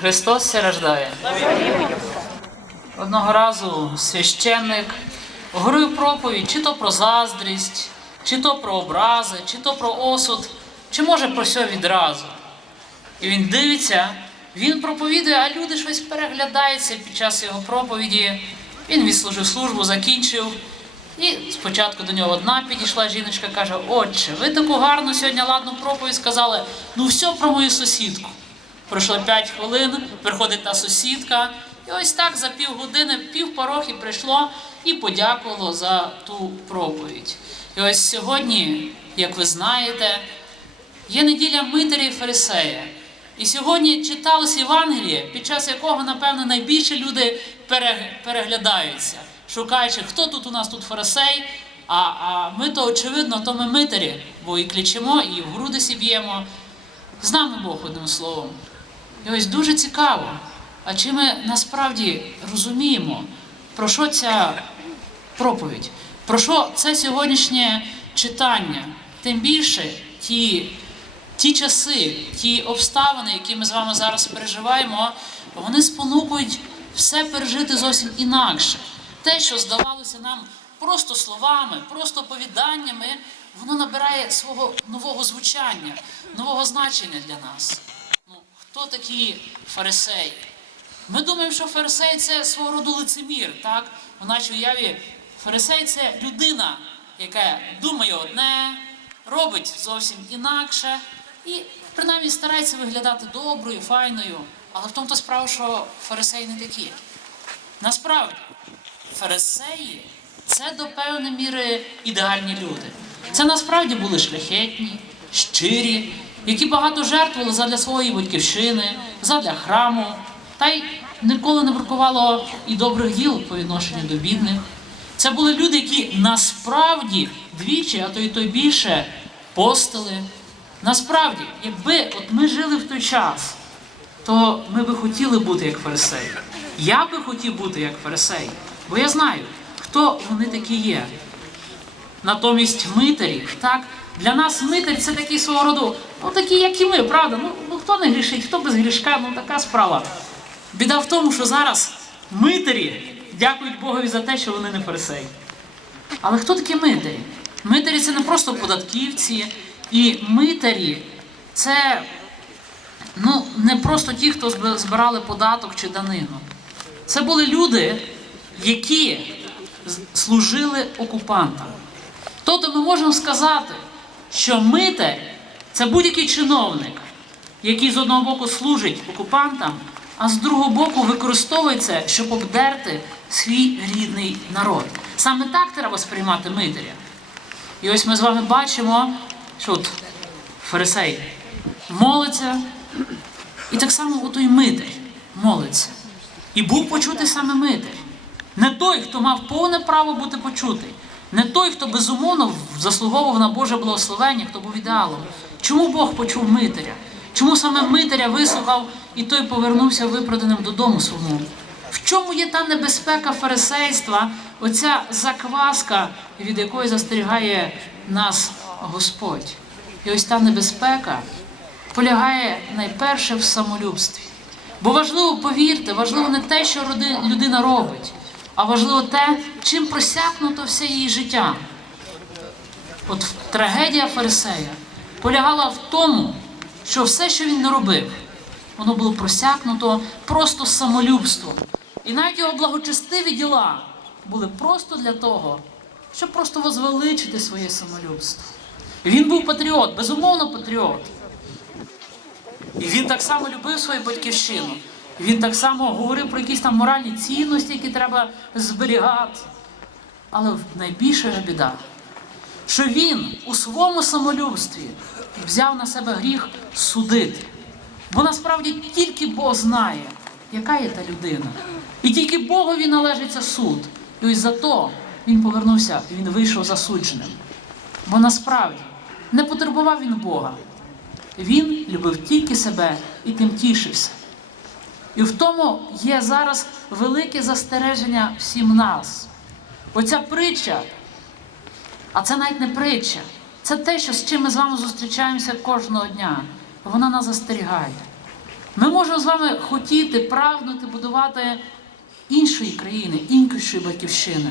Христос се рождає. Одного разу священник говорив проповідь, чи то про заздрість, чи то про образи, чи то про осуд, чи може про все відразу. І він дивиться, він проповідує, а люди щось переглядаються під час його проповіді. Він відслужив службу, закінчив. І спочатку до нього одна підійшла жіночка, каже: Отче, ви таку гарну сьогодні ладну проповідь сказали, ну все про мою сусідку. Пройшло 5 хвилин, приходить та сусідка, і ось так за півгодини, пів порохи прийшло і подякувало за ту проповідь. І ось сьогодні, як ви знаєте, є неділя Митаря і Фарисея. І сьогодні читалось Євангеліє, під час якого, напевно, найбільше люди переглядаються, шукаючи, хто тут у нас тут фарисей, а, а ми то очевидно, то ми митарі, бо і клічемо, і в груди сіб'ємо. З нами Бог одним словом. І ось дуже цікаво, а чи ми насправді розуміємо, про що ця проповідь, про що це сьогоднішнє читання, тим більше ті, ті часи, ті обставини, які ми з вами зараз переживаємо, вони спонукують все пережити зовсім інакше. Те, що здавалося нам просто словами, просто оповіданнями, воно набирає свого нового звучання, нового значення для нас. Хто такі фарисеї? Ми думаємо, що фарисей це свого роду лицемір, так? У нашій уяві фарисей це людина, яка думає одне, робить зовсім інакше і принаймні старається виглядати доброю, файною. Але в тому то справа, що фарисеї не такі. Насправді, фарисеї це до певної міри ідеальні люди. Це насправді були шляхетні, щирі, які багато жертвували задля своєї батьківщини, задля храму, та й ніколи не бракувало і добрих діл по відношенню до бідних. Це були люди, які насправді двічі, а то й то більше постили. Насправді, якби от ми жили в той час, то ми би хотіли бути як фарисеї. Я би хотів бути як фарисей, бо я знаю, хто вони такі є. Натомість митарі, так, для нас митар це такий свого роду, ну такі, як і ми, правда? Ну, ну хто не грішить, хто без грішка, ну така справа. Біда в тому, що зараз митарі дякують Богові за те, що вони не фарисеї. Але хто такі митарі? Митарі це не просто податківці, і митарі це ну, не просто ті, хто збирали податок чи данину. Це були люди, які служили окупантам. Тобто ми можемо сказати, що митар це будь-який чиновник, який з одного боку служить окупантам, а з другого боку використовує це, щоб обдерти свій рідний народ. Саме так треба сприймати митаря. І ось ми з вами бачимо, що от фарисей молиться, і так само у той митар молиться. І був почутий саме митар. Не той, хто мав повне право бути почутий, не той, хто безумовно заслуговував на Боже благословення, хто був ідеалом. Чому Бог почув митаря? Чому саме митаря вислухав і той повернувся виправданим додому свому? В чому є та небезпека фарисейства, оця закваска, від якої застерігає нас Господь? І ось та небезпека полягає найперше в самолюбстві. Бо важливо, повірте, важливо не те, що людина робить, а важливо те, чим просякнуто все її життя. От трагедія Фарисея полягала в тому, що все, що він не робив, воно було просякнуто просто самолюбством. І навіть його благочестиві діла були просто для того, щоб просто возвеличити своє самолюбство. Він був патріот, безумовно патріот. І він так само любив свою батьківщину. І Він так само говорив про якісь там моральні цінності, які треба зберігати. Але найбільша біда, що він у своєму самолюбстві взяв на себе гріх судити. Бо насправді тільки Бог знає, яка є та людина. І тільки Богові належиться суд. І ось за то він повернувся і він вийшов засудженим. Бо насправді не потребував він Бога. Він любив тільки себе і тим тішився. І в тому є зараз велике застереження всім нас. Оця притча, а це навіть не притча, це те, що з чим ми з вами зустрічаємося кожного дня. Вона нас застерігає. Ми можемо з вами хотіти, прагнути будувати іншої країни, іншої батьківщини.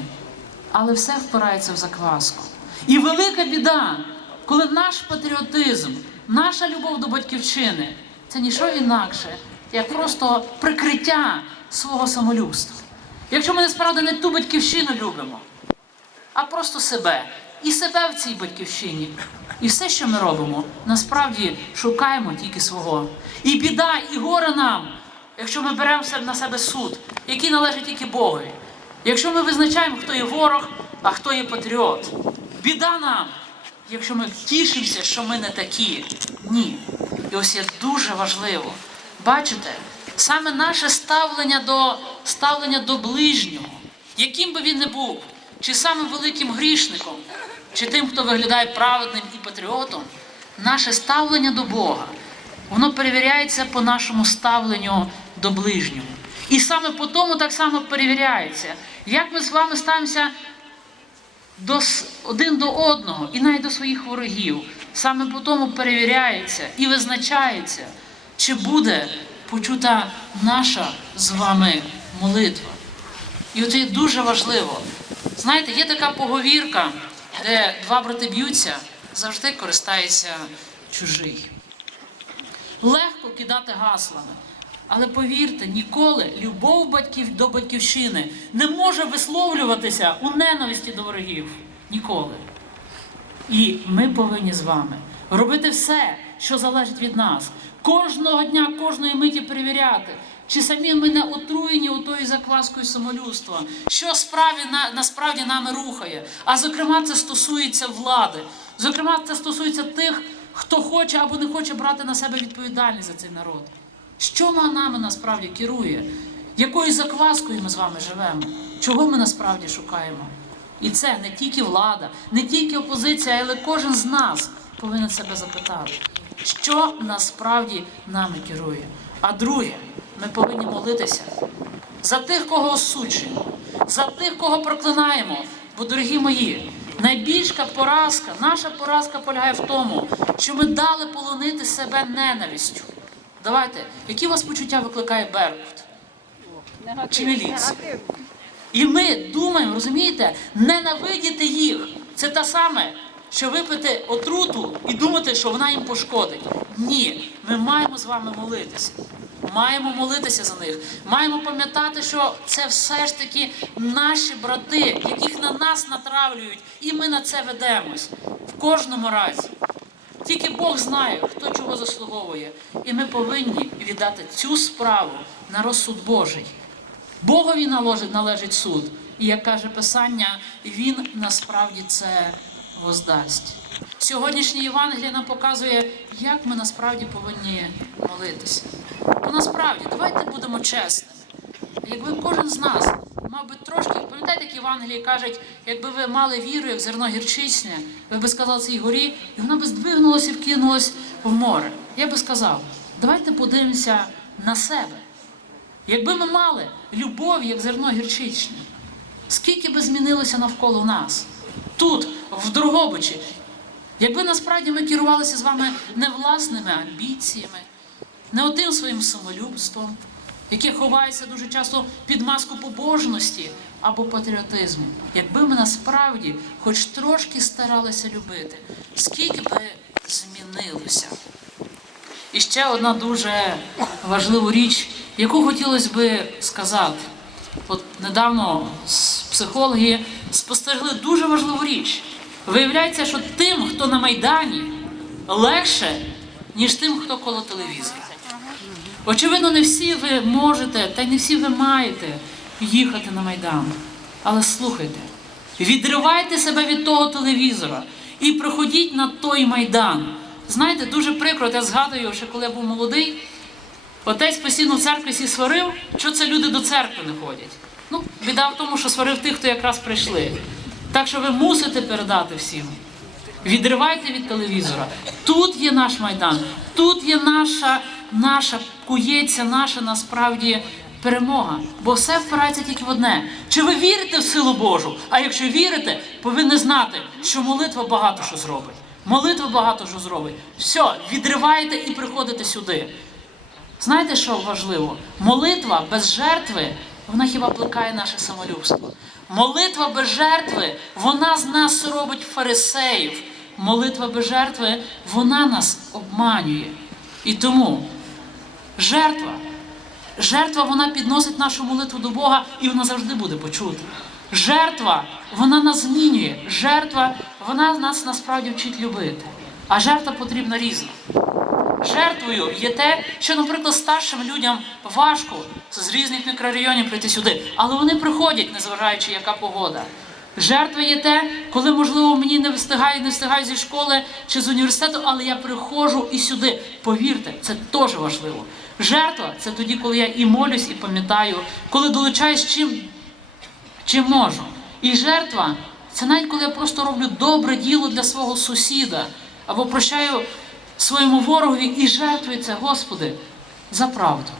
Але все впирається в закваску. І велика біда, коли наш патріотизм, наша любов до батьківщини це ніщо інакше, як просто прикриття свого самолюбства. Якщо ми насправді не ту батьківщину любимо, а просто себе. І себе в цій батьківщині. І все, що ми робимо, насправді шукаємо тільки свого. І біда, і горе нам, якщо ми беремо на себе суд, який належить тільки Богові. Якщо ми визначаємо, хто є ворог, а хто є патріот. Біда нам, якщо ми тішимося, що ми не такі. Ні. І ось є дуже важливо. Бачите, саме наше ставлення до, ставлення до ближнього, яким би він не був, чи самим великим грішником, чи тим, хто виглядає праведним і патріотом, наше ставлення до Бога, воно перевіряється по нашому ставленню до ближнього. І саме по тому так само перевіряється, як ми з вами ставимося до, один до одного і навіть до своїх ворогів. Саме по тому перевіряється і визначається, чи буде почута наша з вами молитва. І от це дуже важливо. Знаєте, є така поговірка, де два брати б'ються, завжди користається чужий. Легко кидати гаслами. Але повірте, ніколи любов батьків до батьківщини не може висловлюватися у ненависті до ворогів. Ніколи. І ми повинні з вами робити все, що залежить від нас. Кожного дня, кожної миті перевіряти, чи самі ми не отруєні у тої закваскою самолюбства, що справі на, насправді нами рухає. А зокрема, це стосується влади. Зокрема, це стосується тих, хто хоче або не хоче брати на себе відповідальність за цей народ. Що на- нами насправді керує? Якою закваскою ми з вами живемо? Чого ми насправді шукаємо? І це не тільки влада, не тільки опозиція, але кожен з нас повинен себе запитати, що насправді нами керує. А друге, ми повинні молитися за тих, кого осуджуємо, за тих, кого проклинаємо. Бо, дорогі мої, найбільша поразка, наша поразка полягає в тому, що ми дали полонити себе ненавистю. Давайте, які у вас почуття викликає Беркут? Чи міліція? І ми думаємо, розумієте, ненавидіти їх. Це те саме, що випити отруту і думати, що вона їм пошкодить. Ні, ми маємо з вами молитися. Маємо молитися за них. Маємо пам'ятати, що це все ж таки наші брати, яких на нас натравлюють, і ми на це ведемось в кожному разі. Тільки Бог знає, хто чого заслуговує. І ми повинні віддати цю справу на розсуд Божий. Богові належить, суд. І як каже Писання, Він насправді це воздасть. Сьогоднішнє Євангеліє нам показує, як ми насправді повинні молитися. Бо насправді, давайте будемо чесними. Якби кожен з нас мав би трошки, пам'ятаєте, як Євангелії кажуть, якби ви мали віру, як зерно гірчичне, ви б сказали цій горі, і воно би здвигнулося і вкинулось в море. Я би сказав, давайте подивимося на себе. Якби ми мали любов, як зерно гірчичне, скільки би змінилося навколо нас, тут, в Дрогобичі, якби насправді ми керувалися з вами не власними амбіціями, не отим своїм самолюбством, яке ховається дуже часто під маску побожності або патріотизму, якби ми насправді хоч трошки старалися любити, скільки би змінилося. І ще одна дуже важлива річ, яку хотілося би сказати. От недавно психологи спостерегли дуже важливу річ. Виявляється, що тим, хто на Майдані, легше, ніж тим, хто коло телевізора. Очевидно, не всі ви можете, та й не всі ви маєте їхати на Майдан. Але слухайте, відривайте себе від того телевізора і приходіть на той Майдан. Знаєте, дуже прикро, я згадую, що коли я був молодий, отець постійно в церкві всі сварив, що це люди до церкви не ходять. Ну, біда в тому, що сварив тих, хто якраз прийшли. Так що ви мусите передати всім. Відривайте від телевізора. Тут є наш майдан, тут є наша, наша кується, наша насправді перемога. Бо все впирається тільки в одне. Чи ви вірите в силу Божу? А якщо вірите, повинні знати, що молитва багато що зробить. Молитва багато що зробить. Все, відривайте і приходите сюди. Знаєте, що важливо? Молитва без жертви, вона хіба плекає наше самолюбство. Молитва без жертви, вона з нас робить фарисеїв. Молитва без жертви, вона нас обманює. І тому жертва, жертва вона підносить нашу молитву до Бога і вона завжди буде почута. Жертва, вона нас змінює. Жертва, вона нас насправді вчить любити. А жертва потрібна різна. Жертвою є те, що, наприклад, старшим людям важко з різних мікрорайонів прийти сюди, але вони приходять, незважаючи, яка погода. Жертва є те, коли, можливо, мені не встигаю, не встигаю зі школи чи з університету, але я приходжу і сюди. Повірте, це теж важливо. Жертва це тоді, коли я і молюсь, і пам'ятаю, коли долучаюсь чим, чим можу. І жертва це навіть коли я просто роблю добре діло для свого сусіда або прощаю своєму ворогові і жертвую це, Господи, за правду,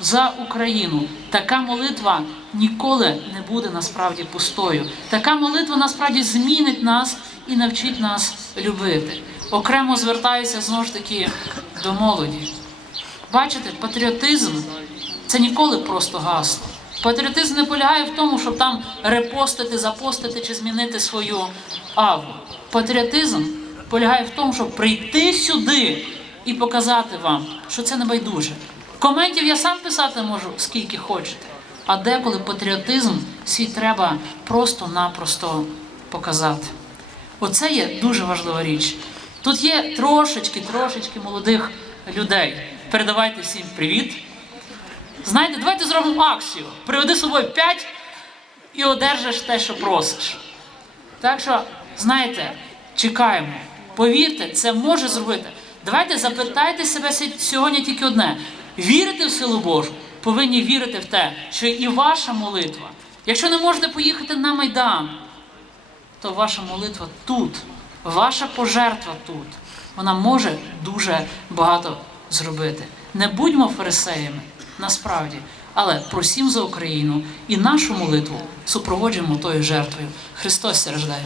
за Україну. Така молитва ніколи не буде насправді пустою. Така молитва насправді змінить нас і навчить нас любити. Окремо звертаюся знову ж таки до молоді. Бачите, патріотизм це ніколи просто гасло. Патріотизм не полягає в тому, щоб там репостити, запостити чи змінити свою аву. Патріотизм полягає в тому, щоб прийти сюди і показати вам, що це не байдуже. Коментів я сам писати можу скільки хочете. А деколи патріотизм свій треба просто-напросто показати. Оце є дуже важлива річ. Тут є трошечки, трошечки молодих людей. Передавайте всім привіт. Знаєте, давайте зробимо акцію. Приведи з собою 5 і одержиш те, що просиш. Так що, знаєте, чекаємо. Повірте, це може зробити. Давайте запитайте себе сьогодні тільки одне: вірите в силу Божу? Повинні вірити в те, що і ваша молитва. Якщо не можете поїхати на Майдан, то ваша молитва тут, ваша пожертва тут. Вона може дуже багато зробити. Не будьмо фарисеями, насправді, але просім за Україну і нашу молитву супроводжуємо тою жертвою. Христос страждає.